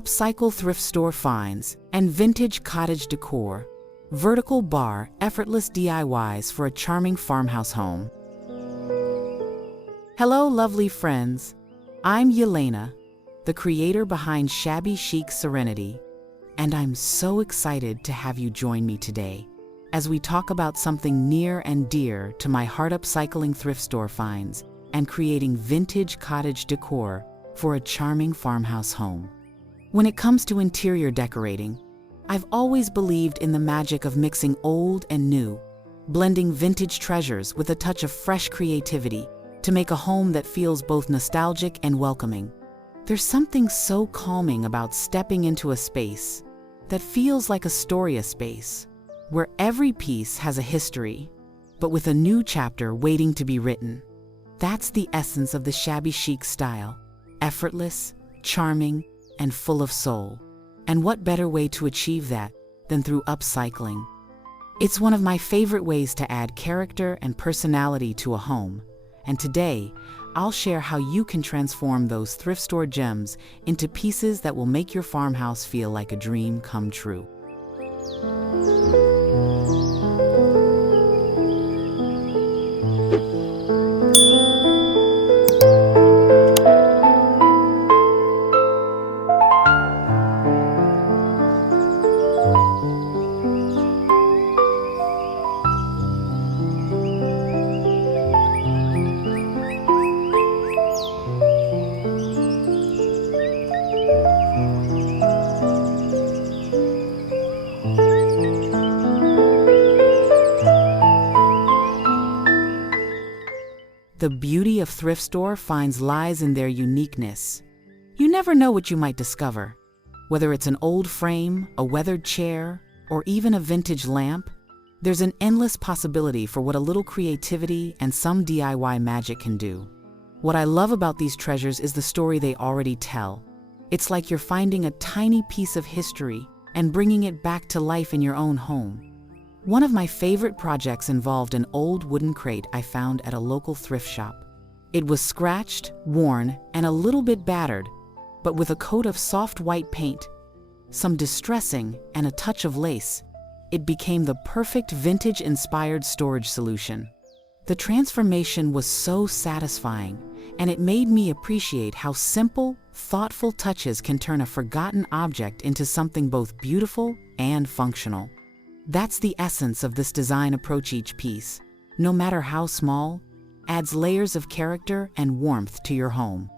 Upcycle thrift store finds, and vintage cottage decor. Vertical bar, effortless DIYs for a charming farmhouse home. Hello, lovely friends. I'm Yelena, the creator behind Shabby Chic Serenity, and I'm so excited to have you join me today as we talk about something near and dear to my heart: upcycling thrift store finds and creating vintage cottage decor for a charming farmhouse home. When it comes to interior decorating, I've always believed in the magic of mixing old and new, blending vintage treasures with a touch of fresh creativity to make a home that feels both nostalgic and welcoming. There's something so calming about stepping into a space that feels like a story space, where every piece has a history, but with a new chapter waiting to be written. That's the essence of the Shabby Chic style: effortless, charming, and full of soul. And what better way to achieve that than through upcycling? It's one of my favorite ways to add character and personality to a home. And today, I'll share how you can transform those thrift store gems into pieces that will make your farmhouse feel like a dream come true. The beauty of thrift store finds lies in their uniqueness. You never know what you might discover. Whether it's an old frame, a weathered chair, or even a vintage lamp, there's an endless possibility for what a little creativity and some DIY magic can do. What I love about these treasures is the story they already tell. It's like you're finding a tiny piece of history and bringing it back to life in your own home. One of my favorite projects involved an old wooden crate I found at a local thrift shop. It was scratched, worn, and a little bit battered, but with a coat of soft white paint, some distressing, and a touch of lace, it became the perfect vintage-inspired storage solution. The transformation was so satisfying, and it made me appreciate how simple, thoughtful touches can turn a forgotten object into something both beautiful and functional. That's the essence of this design approach. Each piece, no matter how small, adds layers of character and warmth to your home.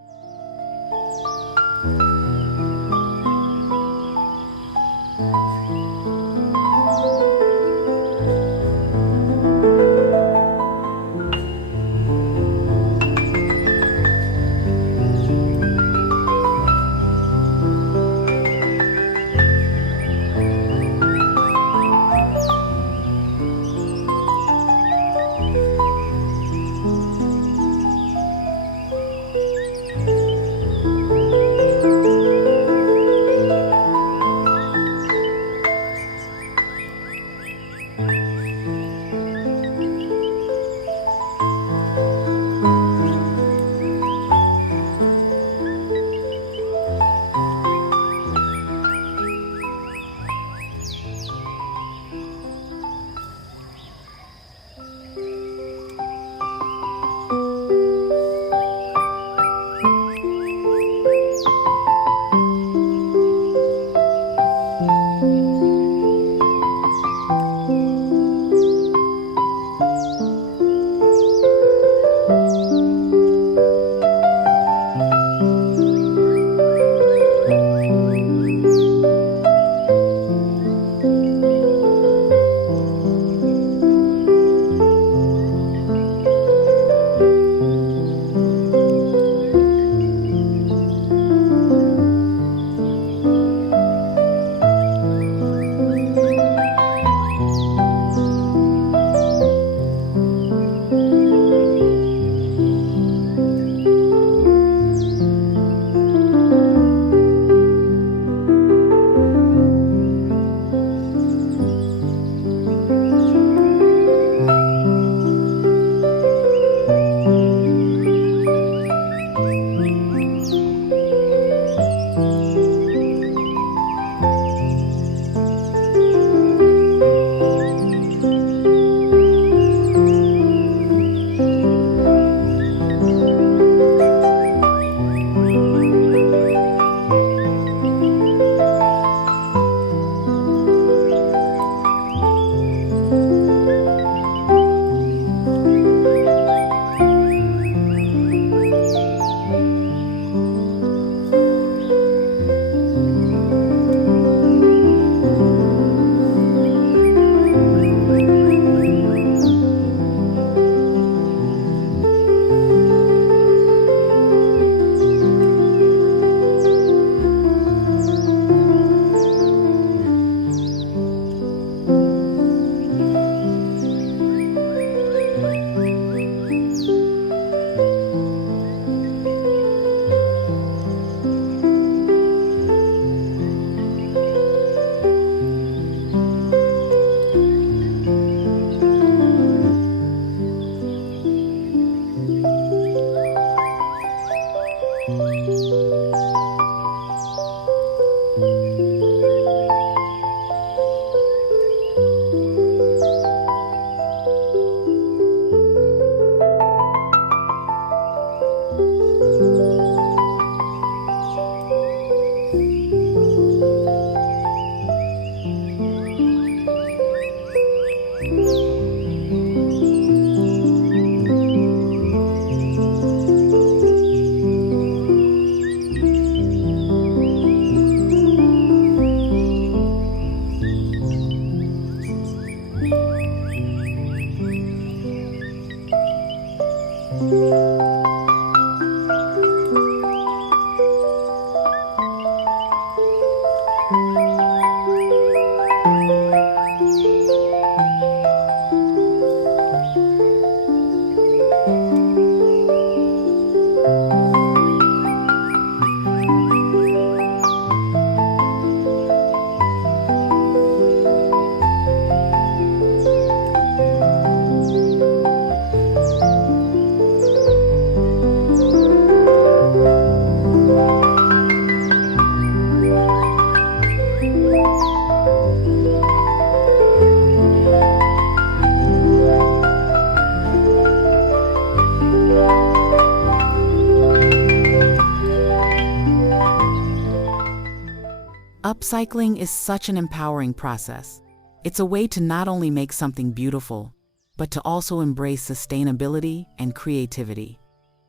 Upcycling is such an empowering process. It's a way to not only make something beautiful, but to also embrace sustainability and creativity.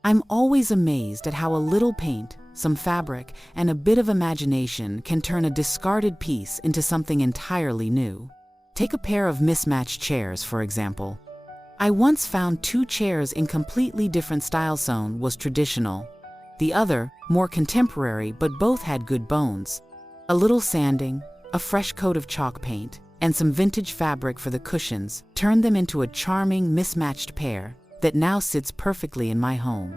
I'm always amazed at how a little paint, some fabric, and a bit of imagination can turn a discarded piece into something entirely new. Take a pair of mismatched chairs, for example. I once found two chairs in completely different styles. One was traditional, the other more contemporary, but both had good bones. A little sanding, a fresh coat of chalk paint, and some vintage fabric for the cushions turned them into a charming mismatched pair that now sits perfectly in my home.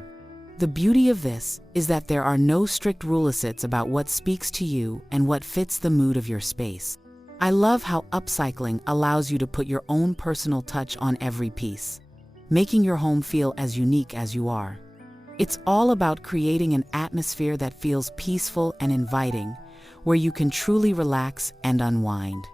The beauty of this is that there are no strict rule sets about what speaks to you and what fits the mood of your space. I love how upcycling allows you to put your own personal touch on every piece, making your home feel as unique as you are. It's all about creating an atmosphere that feels peaceful and inviting, where you can truly relax and unwind.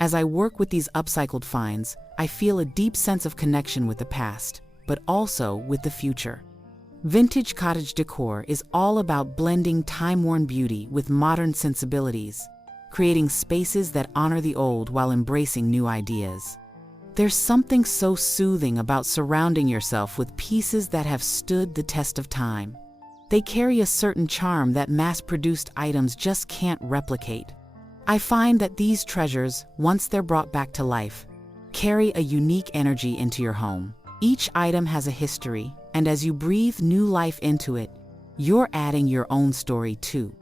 As I work with these upcycled finds, I feel a deep sense of connection with the past, but also with the future. Vintage cottage decor is all about blending time-worn beauty with modern sensibilities, creating spaces that honor the old while embracing new ideas. There's something so soothing about surrounding yourself with pieces that have stood the test of time. They carry a certain charm that mass-produced items just can't replicate. I find that these treasures, once they're brought back to life, carry a unique energy into your home. Each item has a history, and as you breathe new life into it, you're adding your own story too.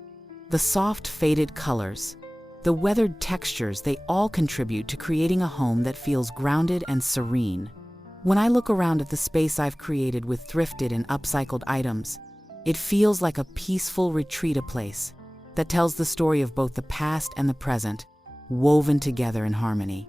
The soft, faded colors, the weathered textures, they all contribute to creating a home that feels grounded and serene. When I look around at the space I've created with thrifted and upcycled items, it feels like a peaceful retreat, a place that tells the story of both the past and the present, woven together in harmony.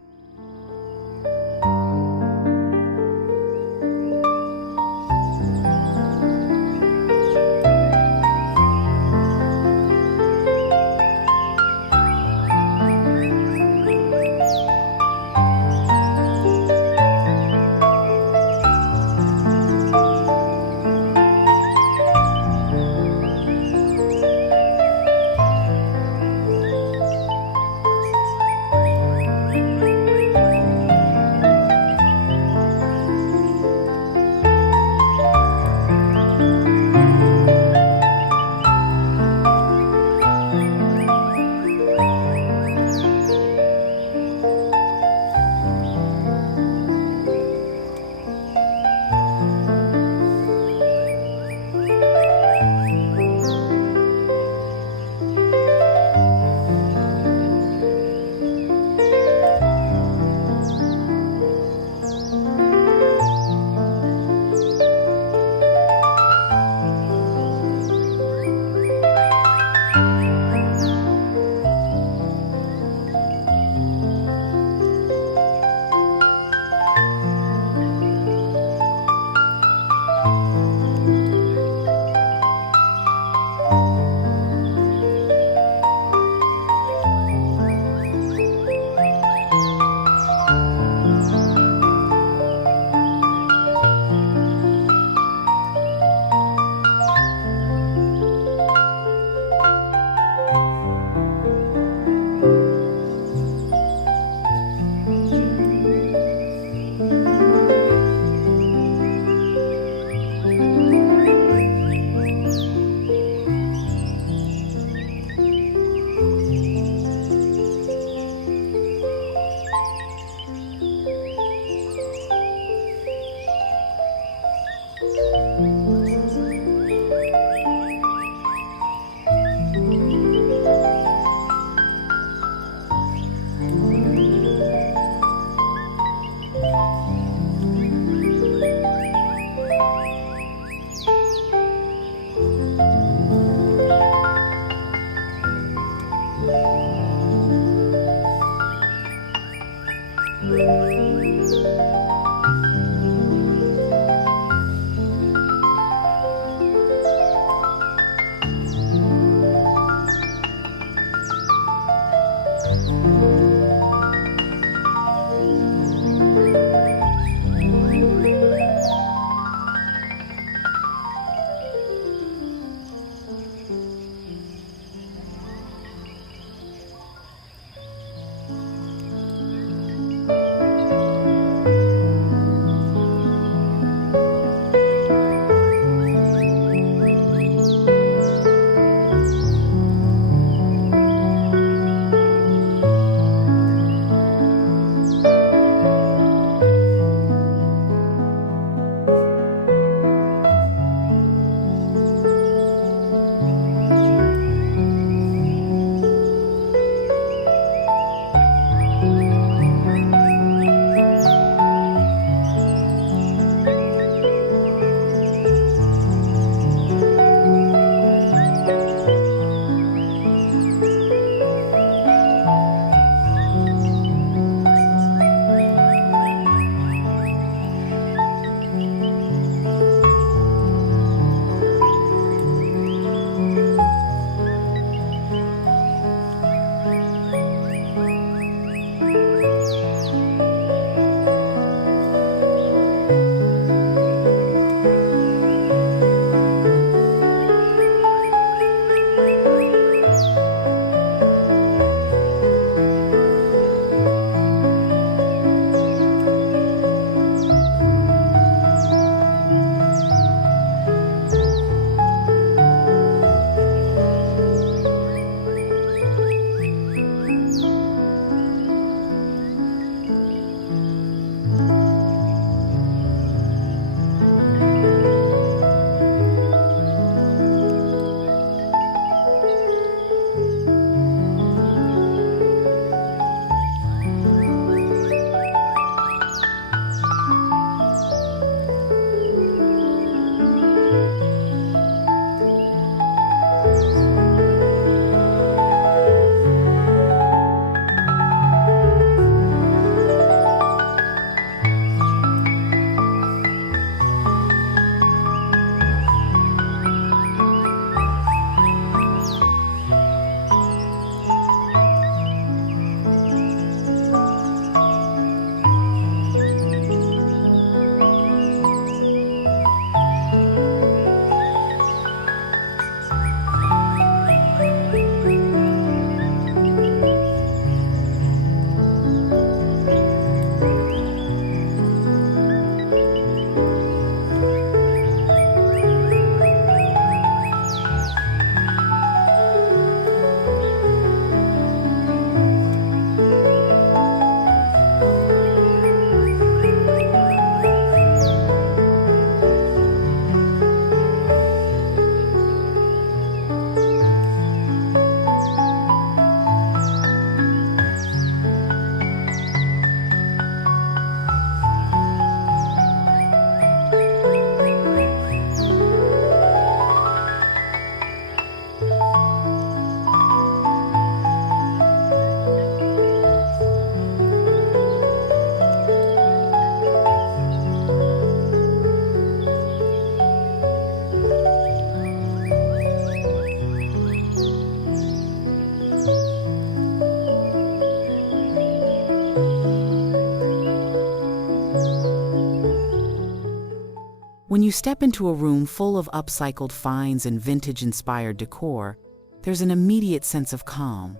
When you step into a room full of upcycled finds and vintage-inspired decor, there's an immediate sense of calm.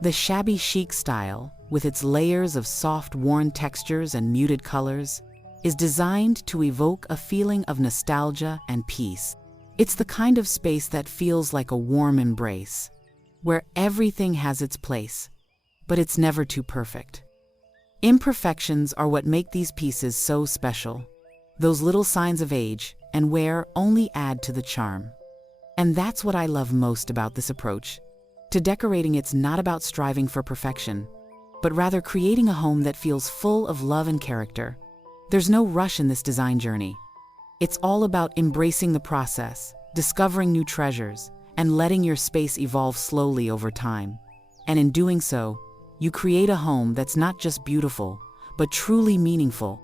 The shabby chic style, with its layers of soft, worn textures and muted colors, is designed to evoke a feeling of nostalgia and peace. It's the kind of space that feels like a warm embrace, where everything has its place, but it's never too perfect. Imperfections are what make these pieces so special. Those little signs of age and wear only add to the charm. And that's what I love most about this approach. To decorating, it's not about striving for perfection, but rather creating a home that feels full of love and character. There's no rush in this design journey. It's all about embracing the process, discovering new treasures, and letting your space evolve slowly over time. And in doing so, you create a home that's not just beautiful, but truly meaningful.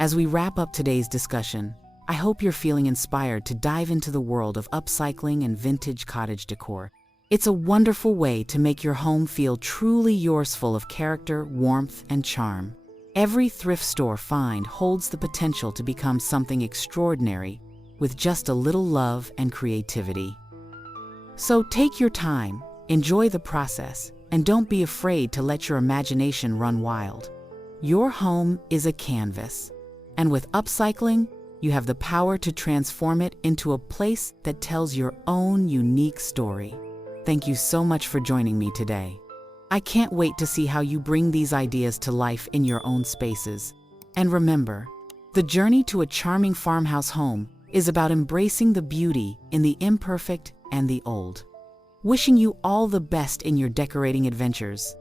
As we wrap up today's discussion, I hope you're feeling inspired to dive into the world of upcycling and vintage cottage decor. It's a wonderful way to make your home feel truly yours, full of character, warmth, and charm. Every thrift store find holds the potential to become something extraordinary with just a little love and creativity. So take your time, enjoy the process, and don't be afraid to let your imagination run wild. Your home is a canvas, and with upcycling, you have the power to transform it into a place that tells your own unique story. Thank you so much for joining me today. I can't wait to see how you bring these ideas to life in your own spaces. And remember, the journey to a charming farmhouse home is about embracing the beauty in the imperfect and the old. Wishing you all the best in your decorating adventures.